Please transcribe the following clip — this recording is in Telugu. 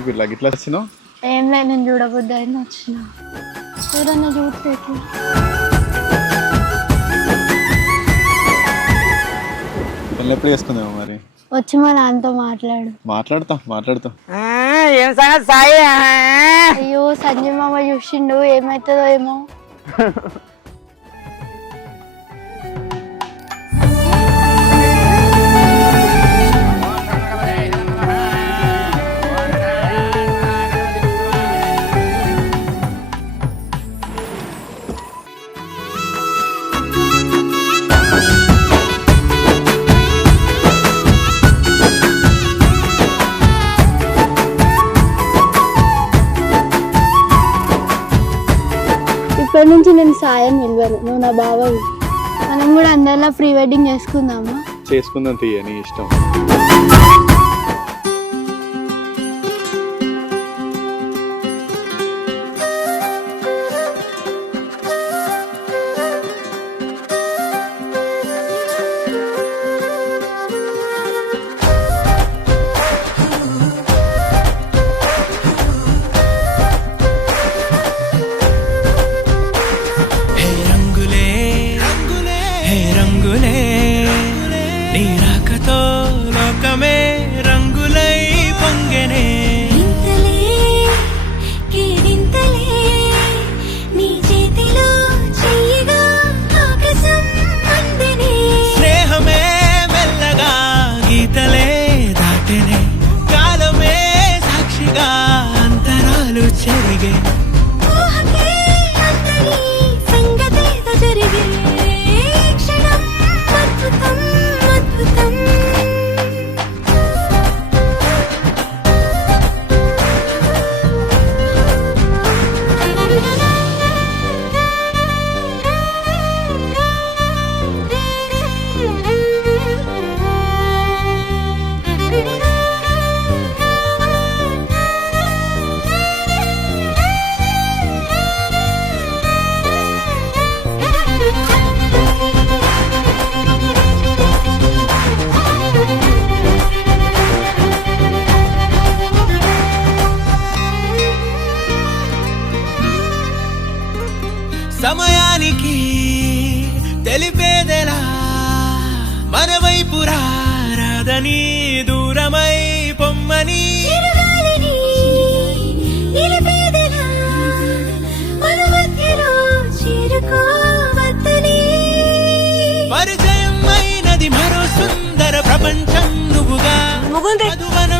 నీకు ఇట్లా వచ్చినావు? ఏం లేదు, నేను చూడబుద్ది అయిన వచ్చిన. ఎవరన్నా చూస్తే పెళ్ళి ఎప్పుడు చేసుకుందాం మరి? వచ్చి మా నాన్నతో మాట్లాడతా. ఏం సంగతి సాయి? అయ్యో సంజయ్ మామ చూసిండు, ఏమవుతుందో ఏమో. ఇప్పటి నుంచి నేను సాయం నిలవను, నువ్వు నా బావవి. మనం కూడా అందరిలా ప్రీ వెడ్డింగ్ చేసుకుందాం తీయ, నీ ఇష్టం. సమయానికి తెలిపేదెలా, మన వైపు రాదని దూరమై పొమ్మని. పరిచయం అయినది మరో సుందర ప్రపంచం నువ్వుగా. మధువనం